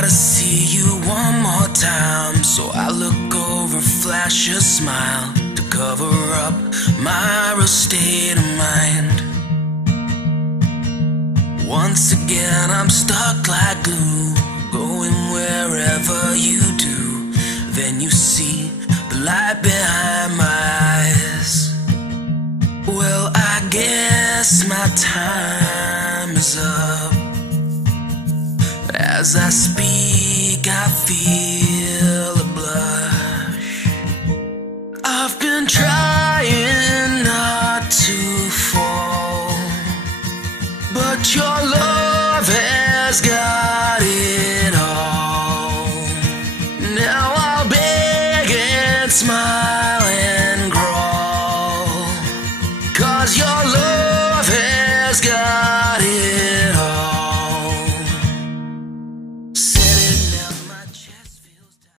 gotta see you one more time. So I look over, flash a smile to cover up my real state of mind. Once again I'm stuck like glue, going wherever you do. Then you see the light behind my eyes. Well, I guess my time is up. As I speak, I feel a blush. I've been trying not to fall, but your love has got it all. Now I'll beg and smile and crawl, 'cause your love